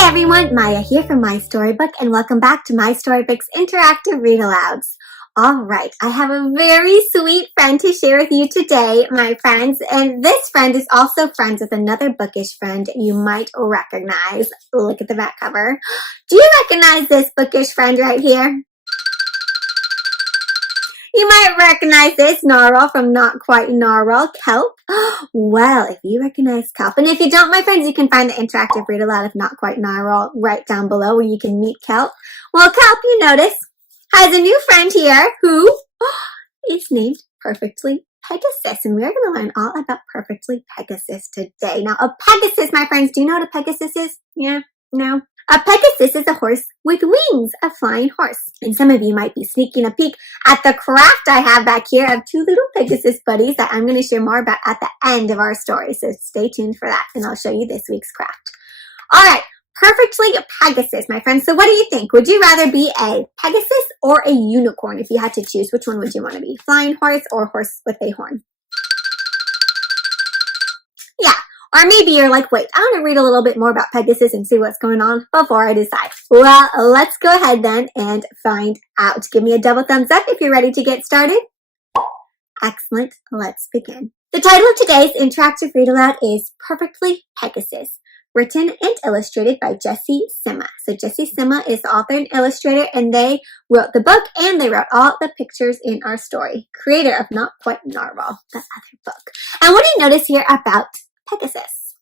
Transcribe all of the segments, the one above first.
Hey everyone, Maya here from My Storybook, and welcome back to My Storybook's interactive read alouds. Alright, I have a very sweet friend to share with you today, my friends, and this friend is also friends with another bookish friend you might recognize. Look at the back cover. Do you recognize this bookish friend right here? You might recognize this Narwhal from Not Quite Narwhal, Kelp. Well, if you recognize Kelp, and if you don't, my friends, you can find the interactive read aloud of Not Quite Narwhal right down below where you can meet Kelp. Well, Kelp, you notice, has a new friend here who is named Perfectly Pegasus, and we're going to learn all about Perfectly Pegasus today. Now, a Pegasus, my friends, do you know what a Pegasus is? Yeah? No? A Pegasus is a horse with wings, a flying horse. And some of you might be sneaking a peek at the craft I have back here of two little Pegasus buddies that I'm going to share more about at the end of our story. So stay tuned for that, and I'll show you this week's craft. All right, Perfectly Pegasus, my friends. So what do you think? Would you rather be a Pegasus or a unicorn if you had to choose? Which one would you want to be? Flying horse or horse with a horn? Yeah. Or maybe you're like, wait, I want to read a little bit more about Pegasus and see what's going on before I decide. Well, let's go ahead then and find out. Give me a double thumbs up if you're ready to get started. Excellent. Let's begin. The title of today's interactive read aloud is Perfectly Pegasus, written and illustrated by Jessie Sima. So Jessie Sima is the author and illustrator, and they wrote the book and they wrote all the pictures in our story. Creator of Not Quite Narwhal, the other book. And what do you notice here about Pegasus?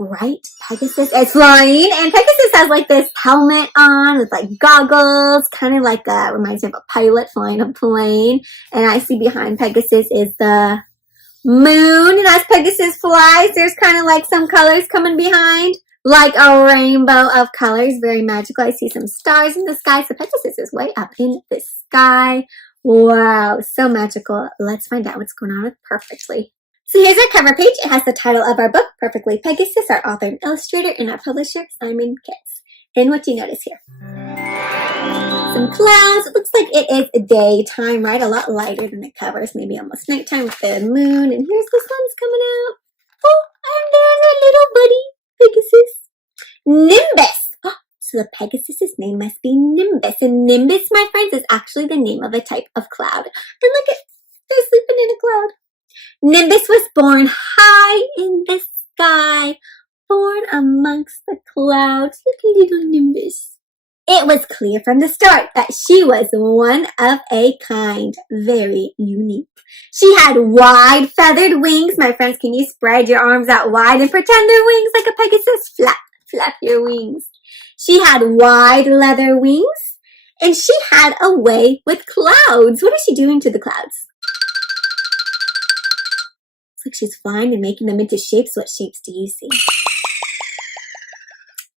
Right, Pegasus is flying, and Pegasus has like this helmet on with like goggles, kind of like reminds me of a pilot flying a plane. And I see behind Pegasus is the moon, and as Pegasus flies, there's kind of like some colors coming behind, like a rainbow of colors, very magical. I see some stars in the sky, so Pegasus is way up in the sky. Wow, so magical. Let's find out what's going on with Perfectly. So here's our cover page. It has the title of our book, Perfectly Pegasus, our author and illustrator, and our publisher, SimonKids. And what do you notice here? Some clouds. It looks like it is daytime, right? A lot lighter than the covers, maybe almost nighttime with the moon. And here's the sun's coming out. Oh, and there's our little buddy, Pegasus. Nimbus. Oh, so the Pegasus's name must be Nimbus. And Nimbus, my friends, is actually the name of a type of cloud. And look at, they're sleeping in a cloud. Nimbus was born high in the sky, born amongst the clouds. Look at little Nimbus. It was clear from the start that she was one of a kind, very unique. She had wide feathered wings. My friends, can you spread your arms out wide and pretend they're wings like a Pegasus? Flap, flap your wings. She had wide leather wings, and she had a way with clouds. What is she doing to the clouds? Looks like she's flying and making them into shapes. What shapes do you see?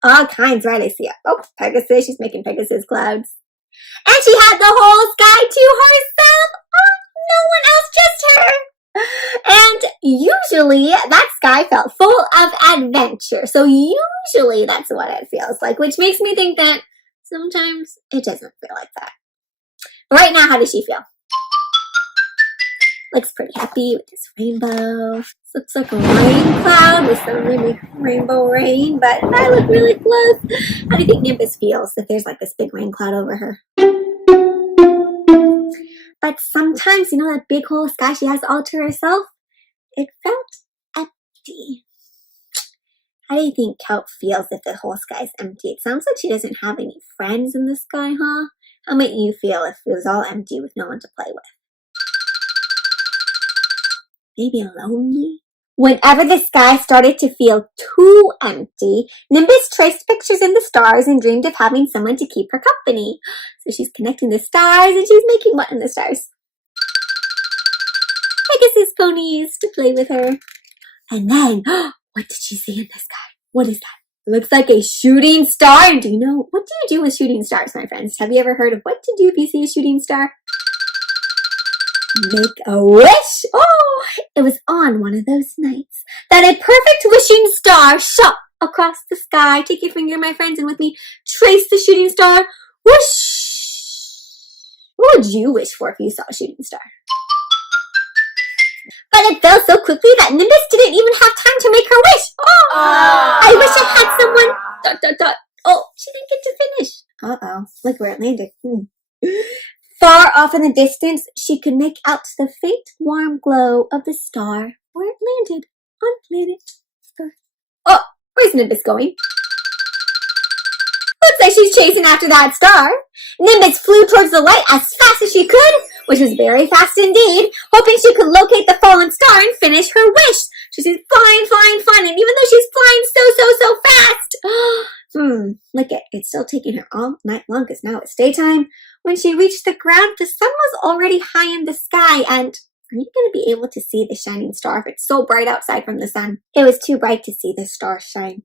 All kinds, right? I see it. Oh, Pegasus. She's making Pegasus clouds. And she had the whole sky to herself. Oh, no one else, just her. And usually that sky felt full of adventure. So usually that's what it feels like, which makes me think that sometimes it doesn't feel like that. But right now, how does she feel? Looks pretty happy with this rainbow. This looks like a rain cloud with some really rainbow rain, but I look really close. How do you think Nimbus feels if there's like this big rain cloud over her? But sometimes, you know, that big whole sky she has all to herself, it felt empty. How do you think Kelp feels if the whole sky is empty? It sounds like she doesn't have any friends in the sky, huh? How might you feel if it was all empty with no one to play with? Maybe lonely? Whenever the sky started to feel too empty, Nimbus traced pictures in the stars and dreamed of having someone to keep her company. So she's connecting the stars, and she's making what in the stars? Pegasus ponies to play with her. And then, what did she see in the sky? What is that? It looks like a shooting star. And do you know, what do you do with shooting stars, my friends? Have you ever heard of what to do if you see a shooting star? Make a wish. Oh, it was on one of those nights that a perfect wishing star shot across the sky. Take your finger, my friends, and with me, trace the shooting star. Whoosh! What would you wish for if you saw a shooting star? But it fell so quickly that Nimbus didn't even have time to make her wish. Oh, I wish I had someone. ... Oh, she didn't get to finish. Uh-oh, look where it landed. Far off in the distance, she could make out the faint, warm glow of the star where it landed on planet Earth. Oh, where's Nimbus going? Looks like she's chasing after that star. Nimbus flew towards the light as fast as she could, which was very fast indeed, hoping she could locate the fallen star and finish her wish. She's flying, flying, flying, and even though she's flying so fast, look at it's still taking her all night long because now it's daytime. When she reached the ground, the sun was already high in the sky, and are you going to be able to see the shining star if it's so bright outside from the sun? It was too bright to see the star shine.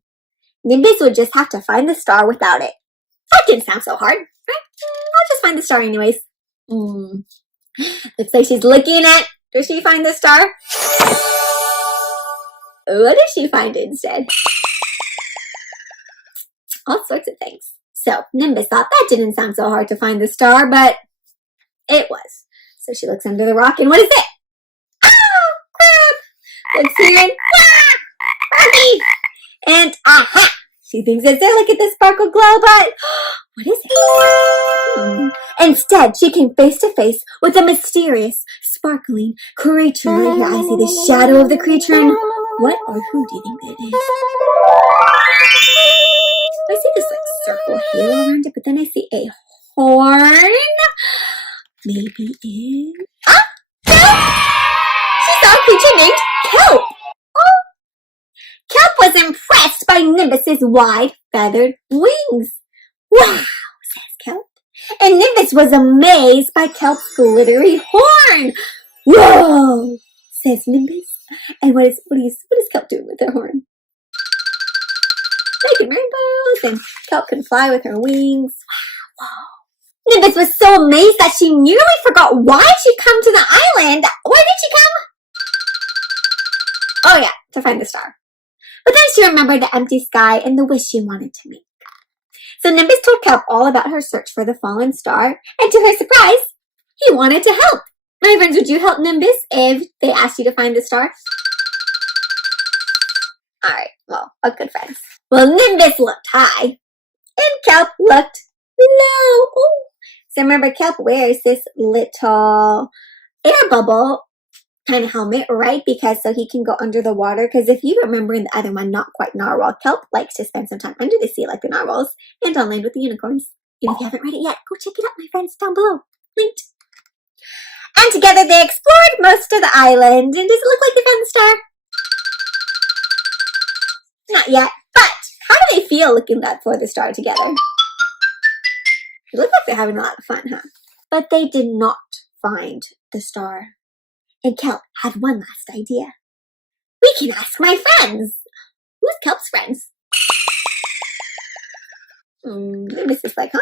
Nimbus would just have to find the star without it. That didn't sound so hard, right? I'll just find the star anyways. Looks like she's looking at... Does she find the star? What does she find instead? All sorts of things. So Nimbus thought that didn't sound so hard to find the star, but it was. So she looks under the rock, and what is it? Oh, crap! Looks here and... Rocky! And aha! She thinks it's there. Look at the sparkle glow, but what is it? Instead, she came face to face with a mysterious, sparkling creature. Right here, I see the shadow of the creature, and what or who do you think it is? I see this circle halo around it, but then I see a horn. Maybe it's... She saw a creature named Kelp. Kelp was impressed by Nimbus's wide feathered wings. Wow, says Kelp. And Nimbus was amazed by Kelp's glittery horn. Whoa, says Nimbus. And what is Kelp doing with her horn? Making rainbows, and Kelp can fly with her wings. Wow. Nimbus was so amazed that she nearly forgot why she'd come to the island. Why did she come? Oh yeah, to find the star. But then she remembered the empty sky and the wish she wanted to make. So Nimbus told Kelp all about her search for the fallen star, and to her surprise, he wanted to help. My friends, would you help Nimbus if they asked you to find the star? Alright, well, a good friends. Well, Nimbus looked high, and Kelp looked low. Ooh. So remember, Kelp wears this little air bubble kind of helmet, right? Because so he can go under the water. Because if you remember in the other one, not quite Narwhal, Kelp likes to spend some time under the sea like the Narwhals and on land with the unicorns. And if you haven't read it yet, go check it out, my friends, down below. Linked. And together they explored most of the island. And does it look like they found the star? Not yet. But how do they feel looking for the star together? It looks like they're having a lot of fun, huh? But they did not find the star. And Kelp had one last idea. We can ask my friends. Who's Kelp's friends? Nimbus is like, huh?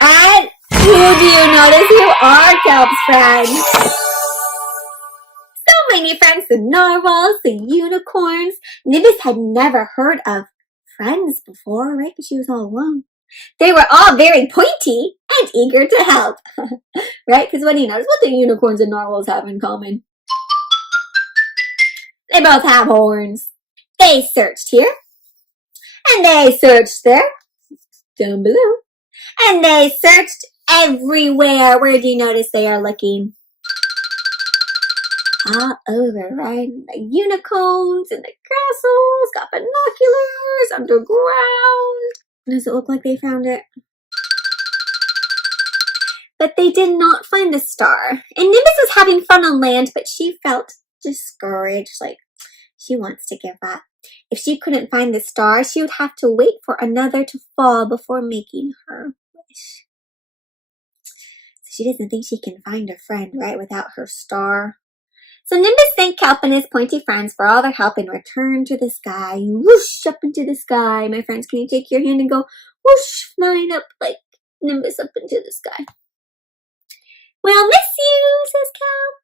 And who do you notice who are Kelp's friends? So many friends, the narwhals, the unicorns. Nimbus had never heard of friends before, right? Because she was all alone. They were all very pointy and eager to help. Right? Because what do you notice? What the unicorns and narwhals have in common? They both have horns. They searched here. And they searched there. Down below. And they searched everywhere. Where do you notice they are looking? All over, right? The unicorns and the castles. Got binoculars. Underground. Does it look like they found it? But they did not find the star. And Nimbus was having fun on land, but she felt discouraged, like she wants to give up. If she couldn't find the star, she would have to wait for another to fall before making her wish. So she doesn't think she can find a friend, right, without her star. So Nimbus thanked Kelp and his pointy friends for all their help and returned to the sky. Whoosh up into the sky. My friends, can you take your hand and go whoosh, flying up like Nimbus up into the sky? We'll miss you, says Kelp.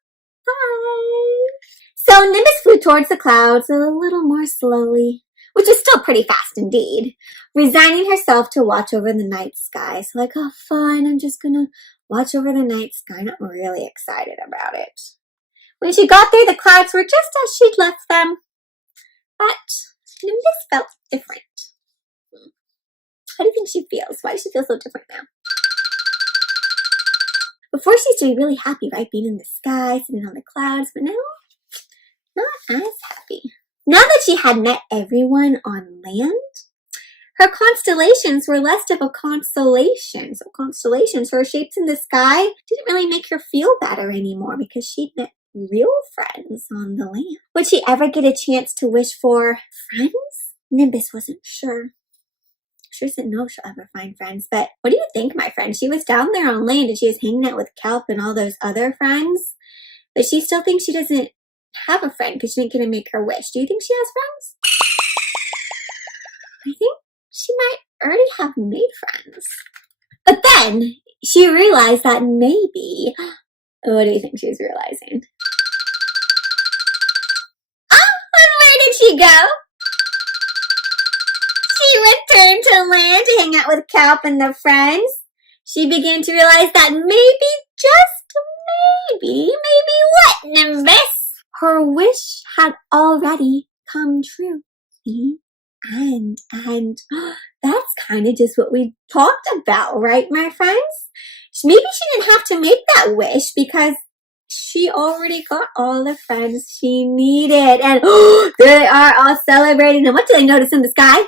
Bye. So Nimbus flew towards the clouds a little more slowly, which was still pretty fast indeed, resigning herself to watch over the night sky. So like, oh, fine, I'm just going to watch over the night sky. Not really excited about it. When she got there, the clouds were just as she'd left them. But Nimbus felt different. How do you think she feels? Why does she feel so different now? Before she used to be really happy, right? Being in the sky, sitting on the clouds, but now, not as happy. Now that she had met everyone on land, her constellations were less of a consolation. So constellations, her shapes in the sky, didn't really make her feel better anymore because she'd met real friends on the land. Would she ever get a chance to wish for friends? Nimbus wasn't sure. She doesn't know she'll ever find friends, but what do you think, my friend? She was down there on land and she was hanging out with Kelp and all those other friends, but she still thinks she doesn't have a friend because she didn't get to make her wish. Do you think she has friends? I think she might already have made friends. But then she realized that maybe, what do you think she was realizing? Oh, and where did she go? She returned to land to hang out with Kelp and their friends. She began to realize that maybe, just maybe what, Nimbus? Her wish had already come true. See? And that's kind of just what we talked about, right, my friends? Maybe she didn't have to make that wish because she already got all the friends she needed. And they are all celebrating. And what do they notice in the sky?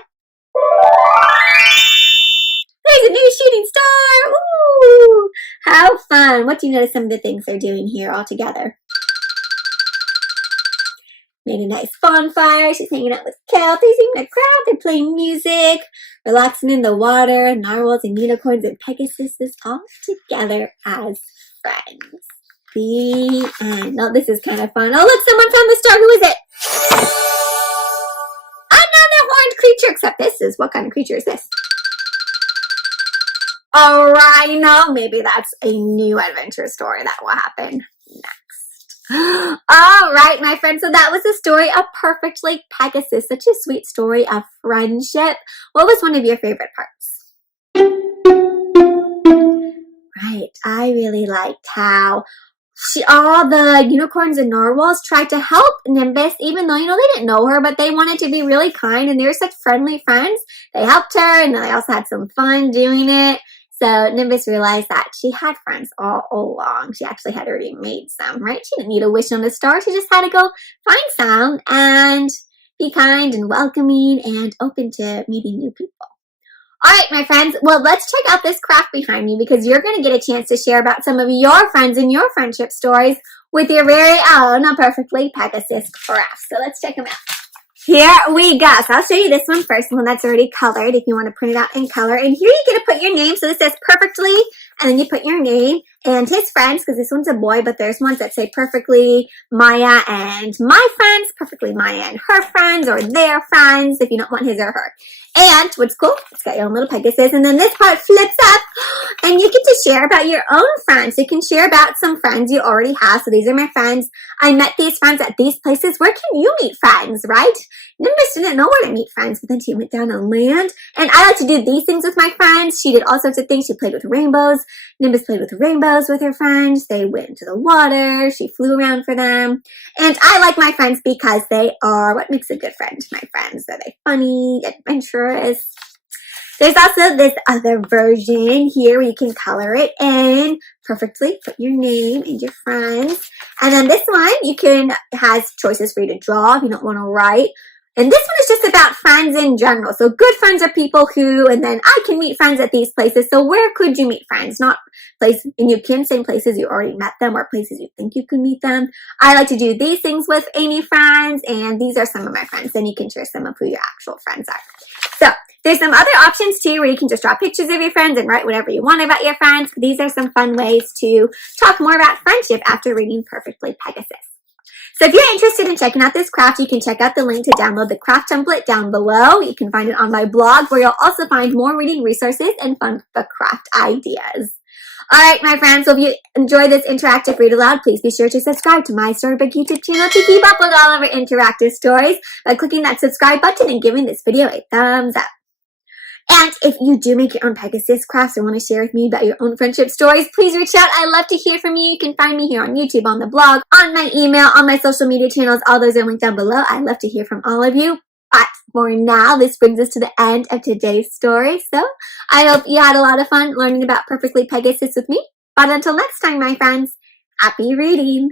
There's a new shooting star! Ooh! How fun! What do you notice some of the things they're doing here all together? Made a nice bonfire. She's hanging out with Kelp. They're singing a crowd. They're playing music, relaxing in the water. Narwhals and unicorns and Pegasus all together as friends. The end. Oh, this is kind of fun. Oh, look, someone found the star. Who is it? Another horned creature. Except this is, what kind of creature is this? A rhino. Maybe that's a new adventure story that will happen next. All right, my friends. So that was the story of Perfectly Pegasus. Such a sweet story of friendship. What was one of your favorite parts? Right. I really liked how all the unicorns and narwhals tried to help Nimbus, even though, they didn't know her, but they wanted to be really kind, and they were such friendly friends. They helped her, and they also had some fun doing it. So Nimbus realized that she had friends all along. She actually had already made some, right? She didn't need a wish on a star. She just had to go find some and be kind and welcoming and open to meeting new people. All right, my friends. Well, let's check out this craft behind me because you're going to get a chance to share about some of your friends and your friendship stories with your very own Perfectly Pegasus craft. So let's check them out. Here we go. So I'll show you this one first, the one that's already colored if you want to print it out in color. And here you get to put your name. So this says Perfectly, and then you put your name and his friends, because this one's a boy, but there's ones that say Perfectly Maya and my friends, Perfectly Maya and her friends, or their friends, if you don't want his or her. And what's cool, it's got your own little Pegasus, and then this part flips up, and you get to share about your own friends. You can share about some friends you already have. So these are my friends. I met these friends at these places. Where can you meet friends, right? Nimbus didn't know where to meet friends, but then she went down on land. And I like to do these things with my friends. She did all sorts of things. She played with rainbows. Nimbus played with rainbows with her friends. They went into the water. She flew around for them. And I like my friends because they are what makes a good friend, my friends. Are they funny, adventurous? There's also this other version here where you can color it in perfectly. Put your name and your friends. And then this one, has choices for you to draw if you don't want to write. And this one is just about friends in general. So good friends are people who, and then I can meet friends at these places. So where could you meet friends? Not places, and you can say places you already met them or places you think you could meet them. I like to do these things with any friends, and these are some of my friends. Then you can share some of who your actual friends are. So there's some other options too where you can just draw pictures of your friends and write whatever you want about your friends. These are some fun ways to talk more about friendship after reading Perfectly Pegasus. So if you're interested in checking out this craft, you can check out the link to download the craft template down below. You can find it on my blog where you'll also find more reading resources and fun book craft ideas. All right, my friends, so if you enjoy this interactive read aloud, please be sure to subscribe to my Storybook YouTube channel to keep up with all of our interactive stories by clicking that subscribe button and giving this video a thumbs up. And if you do make your own Pegasus crafts or want to share with me about your own friendship stories, please reach out. I love to hear from you. You can find me here on YouTube, on the blog, on my email, on my social media channels. All those are linked down below. I'd love to hear from all of you. But for now, this brings us to the end of today's story. So I hope you had a lot of fun learning about Perfectly Pegasus with me. But until next time, my friends, happy reading!